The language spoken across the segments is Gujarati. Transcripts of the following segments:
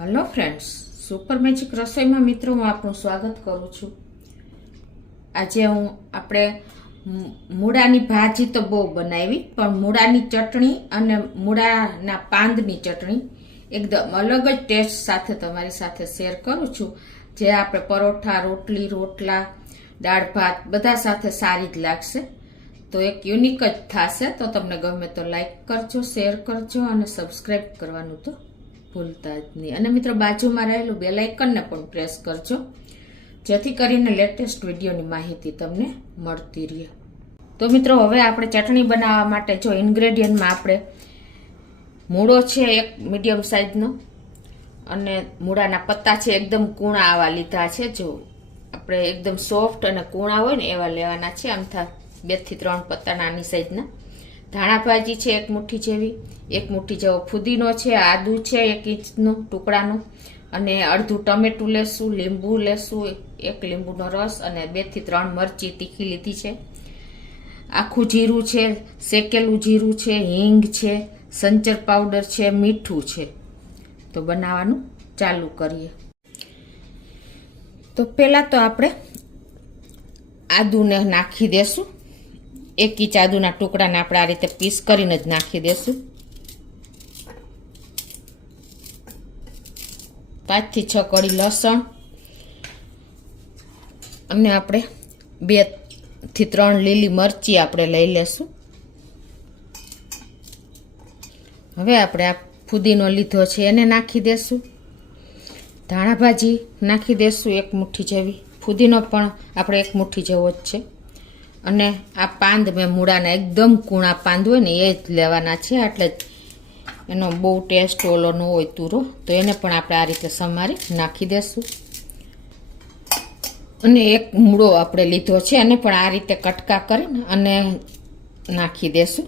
હેલો ફ્રેન્ડ્સ, સુપર મેજિક રસોઈમાં મિત્રો હું આપનું સ્વાગત કરું છું। આજે આપણે મૂળાની ભાજી તો બહુ બનાવી, પણ મૂળાની ચટણી અને મૂળાના પાંદની ચટણી એકદમ અલગ જ ટેસ્ટ સાથે તમારી સાથે શેર કરું છું, જે આપણે પરોઠા, રોટલી, રોટલા, દાળ ભાત બધા સાથે સારી જ લાગશે। તો એક યુનિક જ થશે। તો તમને ગમે તો લાઈક કરજો, શેર કરજો અને સબસ્ક્રાઈબ કરવાનું તો ભૂલતા જ નહીં। અને મિત્રો બાજુમાં રહેલું બેલ આઇકનને પણ પ્રેસ કરજો, જેથી કરીને લેટેસ્ટ વિડીયોની માહિતી તમને મળતી રહે। તો મિત્રો હવે આપણે ચટણી બનાવવા માટે જો ઇન્ગ્રેડિયન્ટમાં આપણે મૂળો છે એક મીડિયમ સાઇઝનો, અને મૂળાના પત્તા છે એકદમ કૂણા આવા લીધા છે। જો આપણે એકદમ સોફ્ટ અને કૂણા હોય ને એવા લેવાના છે, આમથા 2 થી 3 પત્તા નાની સાઇઝના। ધાણા ભાજી છે એક મુઠ્ઠી જેવી, એક મુઠ્ઠી જેવો ફુદીનો છે, આદુ છે 1 ઇંચનો ટુકડાનો, અને અડધું ટમેટું લેશું, લીંબુ લેશું, 1 લીંબુનો રસ, અને 2 થી 3 મરચી તીખી લીધી છે, આખું જીરું છે, શેકેલું જીરું છે, હિંગ છે, સંચર પાવડર છે, મીઠું છે। તો બનાવવાનું ચાલુ કરીએ। તો પહેલાં તો આપણે આદુને નાખી દેશું। 1 ઇંચ આદુના ટુકડાને આપણે આ રીતે પીસ કરીને જ નાખી દેશું। 5 થી 6 કળી લસણ, અને આપણે 2 થી 3 લીલી મરચી આપણે લઈ લેશું। હવે આપણે આ ફુદીનો લીધો છે એને નાખી દેશું। ધાણા ભાજી નાખી દેશું 1 મુઠ્ઠી જેવી, ફુદીનો પણ આપણે 1 મુઠ્ઠી જેવો જ છે, અને આ પાંદ મેં મૂળાના એકદમ કૂણા પાંદ હોય ને એ જ લેવાના છે, એટલે એનો બહુ ટેસ્ટ ઓલો ન હોય તુરો, તો એને પણ આપણે આ રીતે સમારી નાખી દેશું। અને એક મૂળો આપણે લીધો છે, એને પણ આ રીતે કટકા કરીને અને નાખી દેશું।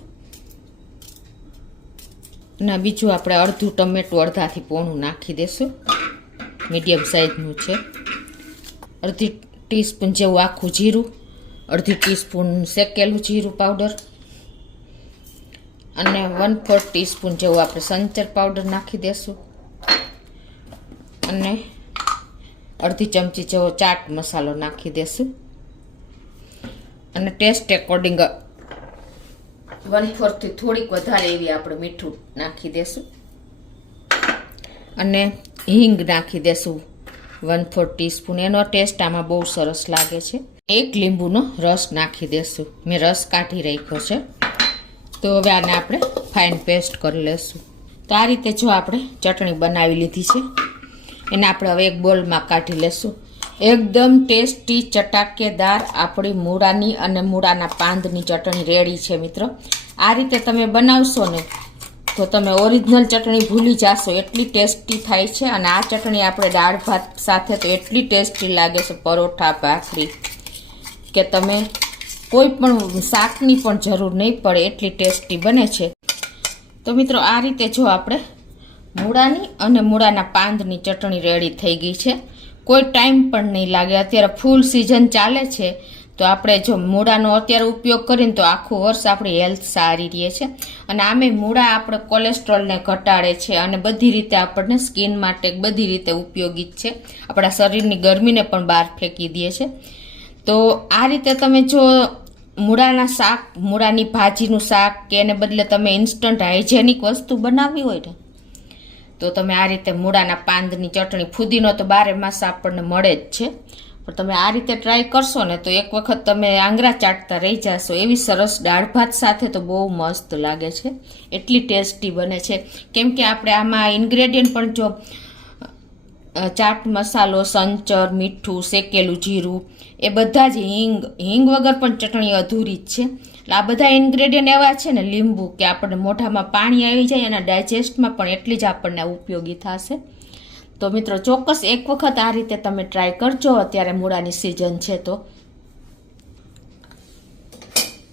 અને બીજું આપણે અડધું ટમેટું અડધાથી પોણું નાખી દેશું, મીડિયમ સાઇઝનું છે। અડધી ટીસ્પૂન જેવું આખું જીરું, અડધી ટીસ્પૂન શેકેલું જીરું પાવડર, અને 1/4 ટીસ્પૂન જેવું આપણે સંચર પાવડર નાખી દેશું, અને અડધી ચમચી જેવો ચાટ મસાલો નાખી દેશું, અને ટેસ્ટ એકોર્ડિંગ 1/4 થી થોડીક વધારે એવી આપણે મીઠું નાખી દેશું, અને હિંગ નાખી દેશું 1/4 ટીસ્પૂન, એનો ટેસ્ટ આમાં બહુ સરસ લાગે છે। 1 લીંબુનો રસ નાખી દેશું, મેં રસ કાઢી રાખ્યો છે। તો હવે આને આપણે ફાઇન પેસ્ટ કરી લેશું। તો આ રીતે જો આપણે ચટણી બનાવી લીધી છે, એને આપણે હવે એક બોલમાં કાઢી લેશું। એકદમ ટેસ્ટી ચટાકેદાર આપણી મૂળાની અને મૂળાના પાંદની ચટણી રેડી છે મિત્રો। આ રીતે તમે બનાવશો ને તો તમે ઓરિજિનલ ચટણી ભૂલી જશો, એટલી ટેસ્ટી થાય છે। અને આ ચટણી આપણે દાળ ભાત સાથે તો એટલી ટેસ્ટી લાગે છે, પરોઠા, ભાખરી, કે તમે કોઈ પણ શાકની પણ જરૂર નહીં પડે, એટલી ટેસ્ટી બને છે। તો મિત્રો આ રીતે જો આપણે મૂળાની અને મૂળાના પાંદની ચટણી રેડી થઈ ગઈ છે, કોઈ ટાઈમ પણ નહીં લાગે। અત્યારે ફૂલ સિઝન ચાલે છે, તો આપણે જો મૂળાનો અત્યારે ઉપયોગ કરીને તો આખું વર્ષ આપણી હેલ્થ સારી રહે છે। અને આમે મૂળા આપણે કોલેસ્ટ્રોલને ઘટાડે છે, અને બધી રીતે આપણને સ્કિન માટે બધી રીતે ઉપયોગી છે, આપણા શરીરની ગરમીને પણ બહાર ફેંકી દે છે। તો આ રીતે તમે જો મૂળાના શાક, મૂળાની ભાજીનું શાક, કે એને બદલે તમે ઇન્સ્ટન્ટ હાઇજેનિક વસ્તુ બનાવવી હોય ને, તો તમે આ રીતે મૂળાના પાંદની ચટણી, ફુદીનો તો 12 માસ આપણને મળે જ છે, પણ તમે આ રીતે ટ્રાય કરશો ને તો એક વખત તમે આંગળા ચાટતા રહી જશો। એવી સરસ દાળ ભાત સાથે તો બહુ મસ્ત લાગે છે, એટલી ટેસ્ટી બને છે। કેમ કે આપણે આમાં ઇન્ગ્રેડિયન્ટ પણ જો ચાટ મસાલો, સંચર, મીઠું, શેકેલું જીરું, એ બધા જ હિંગ વગર પણ ચટણી અધૂરી જ છે। એટલે આ બધા ઇન્ગ્રેડિયન્ટ એવા છે ને, લીંબુ, કે આપણને મોઢામાં પાણી આવી જાય અને ડાયજેસ્ટમાં પણ એટલી જ આપણને ઉપયોગી થશે। તો મિત્રો ચોક્કસ એક વખત આ રીતે તમે ટ્રાય કરજો, અત્યારે મૂળાની સિઝન છે તો।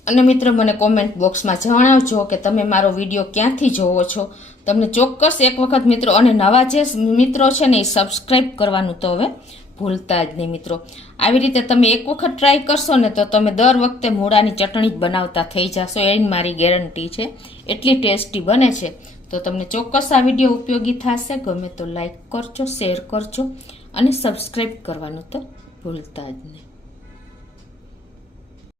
અને મિત્રો મને કોમેન્ટ બોક્સમાં જણાવજો કે તમે મારો વિડીયો ક્યાંથી જોવો છો। તમને ચોક્કસ એક વખત મિત્રો, અને નવા જે મિત્રો છે ને એ સબસ્ક્રાઈબ કરવાનું તો હવે ભૂલતા જ નહીં મિત્રો। આવી રીતે તમે એક વખત ટ્રાય કરશો ને તો તમે દર વખતે મૂળાની ચટણી જ બનાવતા થઈ જશો, એની મારી ગેરંટી છે, એટલી ટેસ્ટી બને છે। તો તમને ચોક્કસ આ વિડીયો ઉપયોગી થશે. ગમે તો લાઈક કરજો, શેર કરજો અને સબસ્ક્રાઈબ કરવાનું તો ભૂલતા જ નહીં.